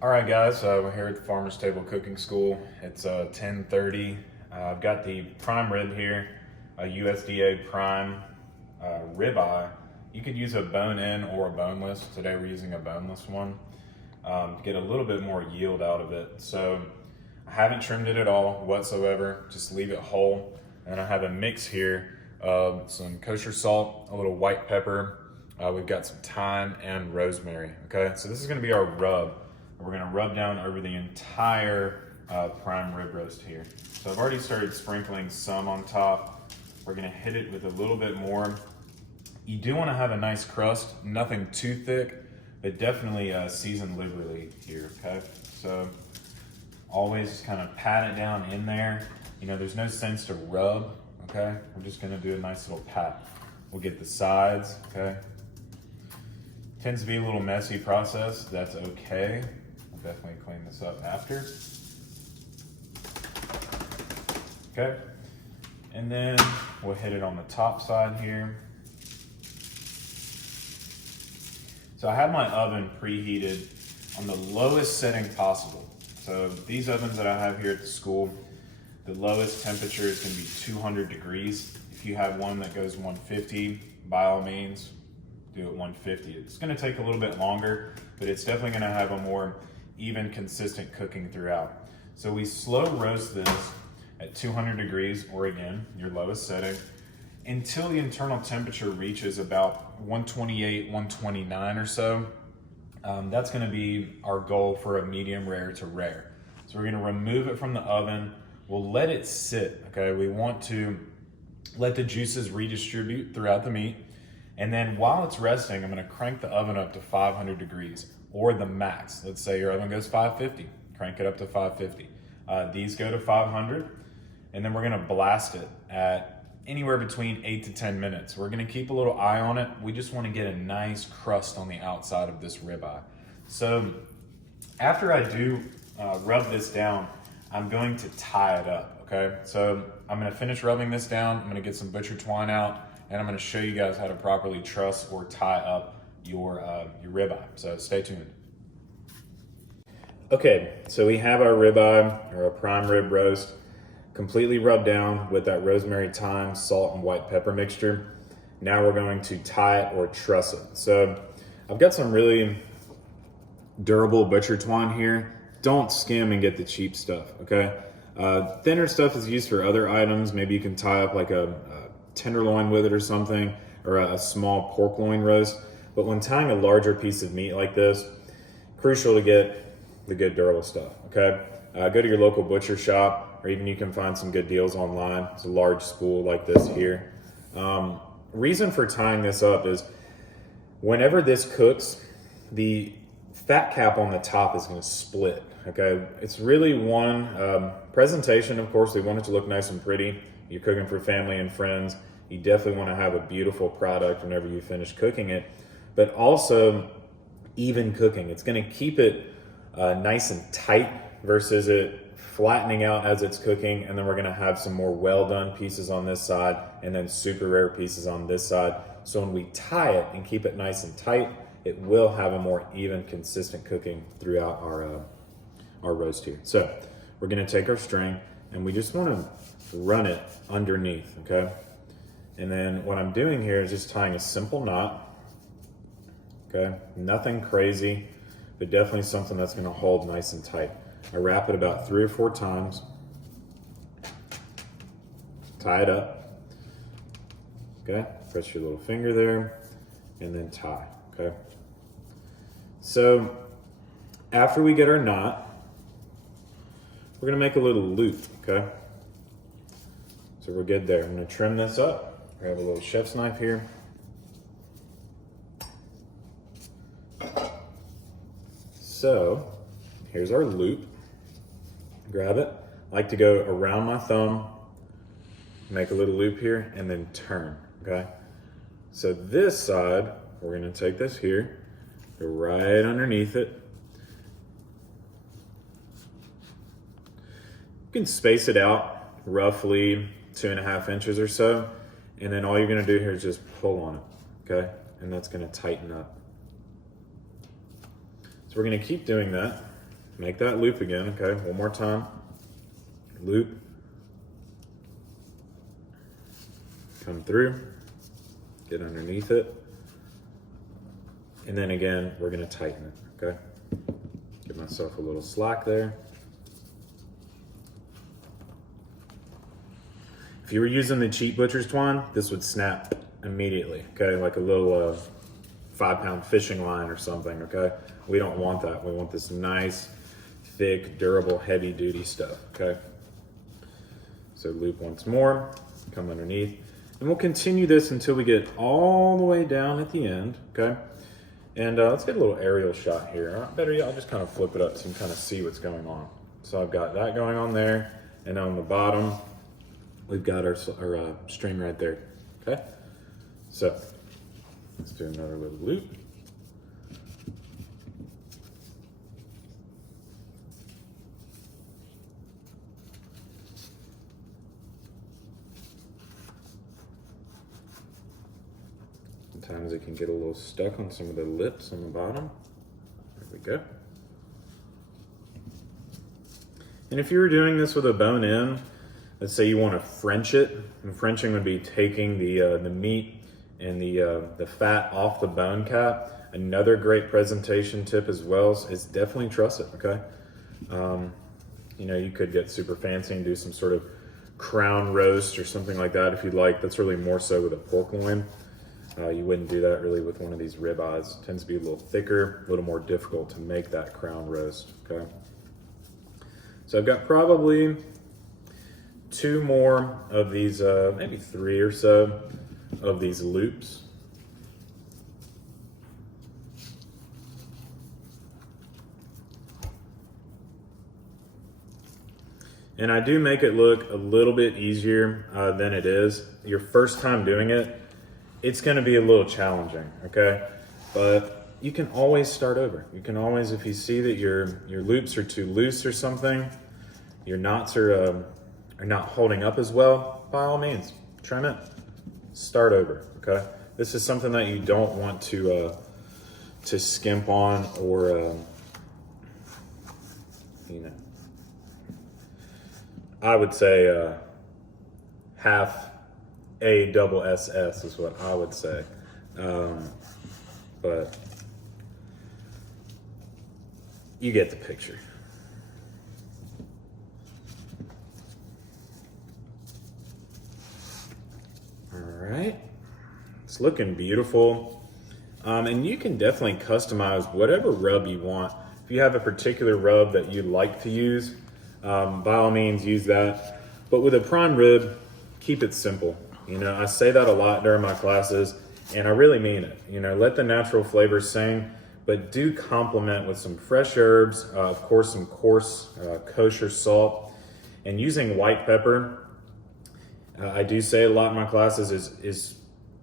All right, guys, we're here at the Farmer's Table Cooking School. It's 10:30. I've got the prime rib here, a USDA prime ribeye. You could use a bone-in or a boneless. Today we're using a boneless one to get a little bit more yield out of it. So I haven't trimmed it at all whatsoever, just leave it whole. And I have a mix here of some kosher salt, a little white pepper. We've got some thyme and rosemary, okay? So this is gonna be our rub. We're gonna rub down over the entire prime rib roast here. So I've already started sprinkling some on top. We're gonna hit it with a little bit more. You do wanna have a nice crust, nothing too thick, but definitely seasoned liberally here, okay? So always just kind of pat it down in there. You know, there's no sense to rub, okay? We're just gonna do a nice little pat. We'll get the sides, okay? Tends to be a little messy process, that's okay. I'll definitely clean this up after. Okay, and then we'll hit it on the top side here. So I have my oven preheated on the lowest setting possible. So these ovens that I have here at the school, the lowest temperature is gonna be 200 degrees. If you have one that goes 150, by all means, do it 150. It's gonna take a little bit longer, but it's definitely gonna have a more even, consistent cooking throughout. So we slow roast this at 200 degrees, or again, your lowest setting, until the internal temperature reaches about 128, 129 or so. That's gonna be our goal for a medium rare to rare. So we're gonna remove it from the oven. We'll let it sit, okay? We want to let the juices redistribute throughout the meat. And then while it's resting, I'm gonna crank the oven up to 500 degrees, or the max. Let's say your oven goes 550, crank it up to 550. These go to 500, and then we're gonna blast it at anywhere between 8 to 10 minutes. We're gonna keep a little eye on it. We just wanna get a nice crust on the outside of this ribeye. So after I do rub this down, I'm going to tie it up, okay? So I'm gonna finish rubbing this down. I'm gonna get some butcher twine out, and I'm gonna show you guys how to properly truss or tie up your ribeye, so stay tuned. Okay, so we have our ribeye, or a prime rib roast, completely rubbed down with that rosemary, thyme, salt, and white pepper mixture. Now we're going to tie it or truss it. So I've got some really durable butcher twine here. Don't skim and get the cheap stuff, okay? Thinner stuff is used for other items. Maybe you can tie up like a tenderloin with it or something, or a small pork loin roast. But when tying a larger piece of meat like this, crucial to get the good durable stuff, okay? Go to your local butcher shop, or even you can find some good deals online. It's a large spool like this here. Reason for tying this up is whenever this cooks, the fat cap on the top is gonna split, okay? It's really one, presentation, of course, we want it to look nice and pretty. You're cooking for family and friends. You definitely wanna have a beautiful product whenever you finish cooking it, but also even cooking. It's gonna keep it nice and tight versus it flattening out as it's cooking, and then we're gonna have some more well done pieces on this side and then super rare pieces on this side. So when we tie it and keep it nice and tight, it will have a more even, consistent cooking throughout our roast here. So we're gonna take our string and we just wanna run it underneath, okay? And then what I'm doing here is just tying a simple knot, okay? Nothing crazy, but definitely something that's gonna hold nice and tight. I wrap it about 3 or 4 times, tie it up, okay? Press your little finger there, and then tie, okay? So after we get our knot, we're gonna make a little loop, okay? So we're good there. I'm gonna trim this up. Grab a little chef's knife here. So here's our loop. Grab it. I like to go around my thumb, make a little loop here, and then turn, okay? So this side, we're gonna take this here, go right underneath it. You can space it out roughly 2.5 inches or so. And then all you're gonna do here is just pull on it, okay? And that's gonna tighten up. So we're gonna keep doing that. make that loop again, okay? One more time. Loop. Come through, get underneath it. And then again, we're gonna tighten it, okay? Give myself a little slack there. If you were using the cheap butcher's twine, this would snap immediately, okay? Like a little 5-pound fishing line or something, okay? We don't want that. We want this nice, thick, durable, heavy duty stuff, okay? So loop once more, come underneath. And we'll continue this until we get all the way down at the end, okay? And let's get a little aerial shot here. Better yet, I'll just kind of flip it up so you can kind of see what's going on. So I've got that going on there, and on the bottom, we've got our string right there, okay? So let's do another little loop. Sometimes it can get a little stuck on some of the lips on the bottom. There we go. And if you were doing this with a bone in, let's say you want to French it, and Frenching would be taking the meat and the fat off the bone cap. Another great presentation tip as well is definitely truss it, okay? You know, you could get super fancy and do some sort of crown roast or something like that if you'd like. That's really more so with a pork loin. You wouldn't do that really with one of these ribeyes. It tends to be a little thicker, a little more difficult to make that crown roast, okay? So I've got probably 2 more of these, maybe 3 or so of these loops. And I do make it look a little bit easier than it is. Your first time doing it, it's gonna be a little challenging, okay? But you can always start over. You can always, if you see that your loops are too loose or something, your knots are not holding up as well, by all means, trim it, start over, okay? This is something that you don't want to skimp on or, you know, I would say half a double SS is what I would say. But you get the picture. All right, it's looking beautiful. And you can definitely customize whatever rub you want. If you have a particular rub that you like to use, by all means use that. But with a prime rib, keep it simple. You know, I say that a lot during my classes, and I really mean it. You know, let the natural flavors sing, but do complement with some fresh herbs, of course, some coarse kosher salt, and using white pepper. I do say a lot in my classes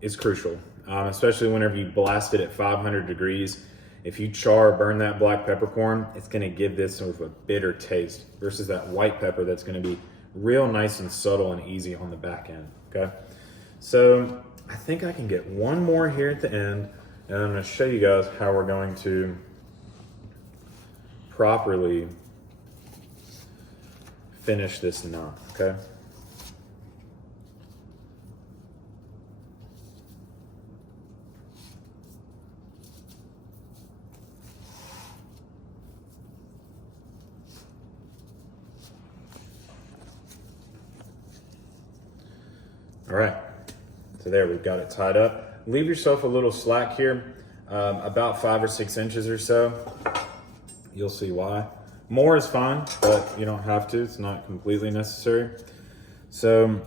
is crucial, especially whenever you blast it at 500 degrees. If you char or burn that black peppercorn, it's gonna give this sort of a bitter taste versus that white pepper that's gonna be real nice and subtle and easy on the back end, okay? So I think I can get one more here at the end, and I'm gonna show you guys how we're going to properly finish this knot, okay? All right, so there, we've got it tied up. Leave yourself a little slack here, about 5 or 6 inches or so. You'll see why. More is fine, but you don't have to. It's not completely necessary. So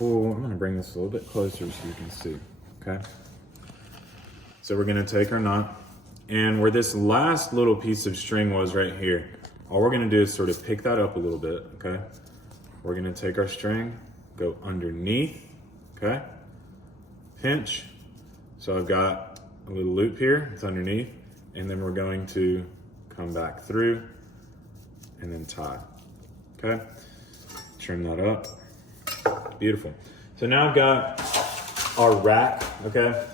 I'm gonna bring this a little bit closer so you can see, okay? So we're gonna take our knot, and where this last little piece of string was right here, all we're gonna do is sort of pick that up a little bit, okay? We're gonna take our string, go underneath, okay? Pinch. So I've got a little loop here, it's underneath, and then we're going to come back through and then tie, okay? Trim that up, beautiful. So now I've got our rack, okay?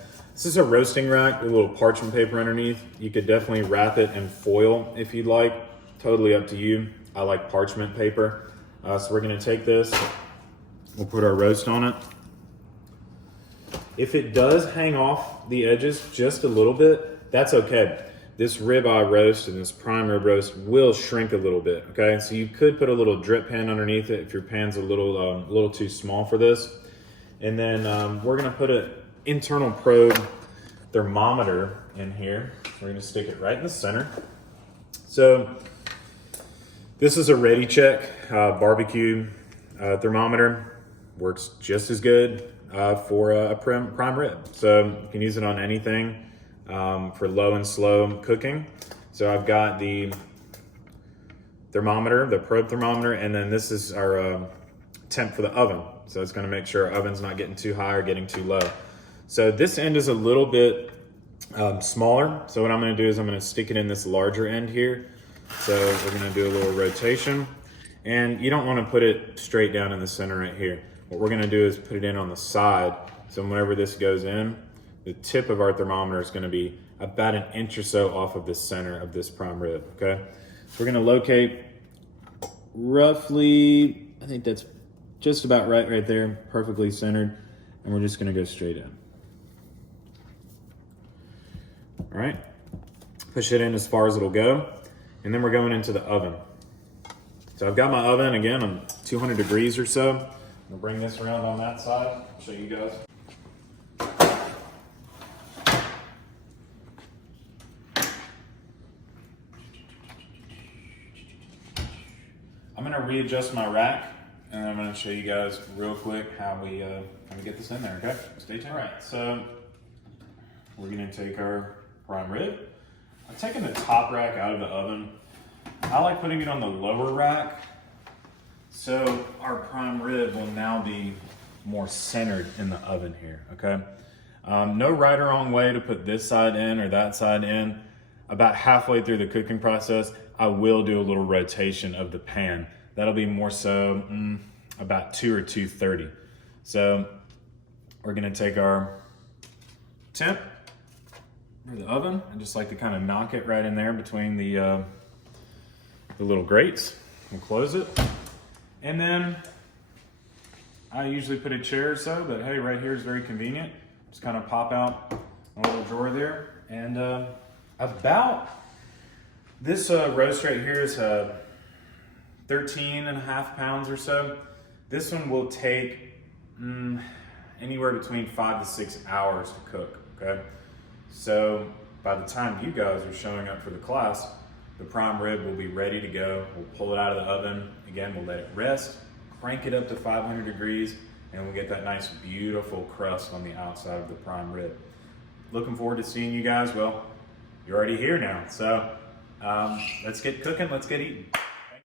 This is a roasting rack with a little parchment paper underneath. You could definitely wrap it in foil if you'd like. Totally up to you. I like parchment paper. So we're gonna take this, we'll put our roast on it. If it does hang off the edges just a little bit, that's okay. This ribeye roast and this prime rib roast will shrink a little bit, okay? So you could put a little drip pan underneath it if your pan's a little too small for this. And then we're gonna put an internal probe thermometer in here. We're gonna stick it right in the center. So this is a Ready Check barbecue thermometer. Works just as good for a prime rib. So you can use it on anything for low and slow cooking. So I've got the thermometer, the probe thermometer, and then this is our temp for the oven. So it's gonna make sure our oven's not getting too high or getting too low. So this end is a little bit smaller. So what I'm gonna do is I'm gonna stick it in this larger end here. So we're gonna do a little rotation. And you don't wanna put it straight down in the center right here. What we're gonna do is put it in on the side. So whenever this goes in, the tip of our thermometer is gonna be about an inch or so off of the center of this prime rib, okay? So we're gonna locate roughly, I think that's just about right there, perfectly centered. And we're just gonna go straight in. All right, push it in as far as it'll go. And then we're going into the oven. So I've got my oven, again, on 200 degrees or so. I'm gonna bring this around on that side, I'll show you guys. I'm gonna readjust my rack, and I'm gonna show you guys real quick how we get this in there, okay? Stay tuned. All right, so we're gonna take our prime rib. I'm taking the top rack out of the oven. I like putting it on the lower rack, so our prime rib will now be more centered in the oven here, okay? No right or wrong way to put this side in or that side in. About halfway through the cooking process, I will do a little rotation of the pan. That'll be more so about 2 or 230. So we're gonna take our temp for the oven. I just like to kind of knock it right in there between the little grates. We'll close it. And then I usually put a chair or so, but hey, right here is very convenient. Just kind of pop out a little drawer there. And about this roast right here is 13.5 pounds or so. This one will take anywhere between 5 to 6 hours to cook, okay? So by the time you guys are showing up for the class, the prime rib will be ready to go. We'll pull it out of the oven. Again, we'll let it rest, crank it up to 500 degrees, and we'll get that nice, beautiful crust on the outside of the prime rib. Looking forward to seeing you guys. Well, you're already here now. So let's get cooking, let's get eating.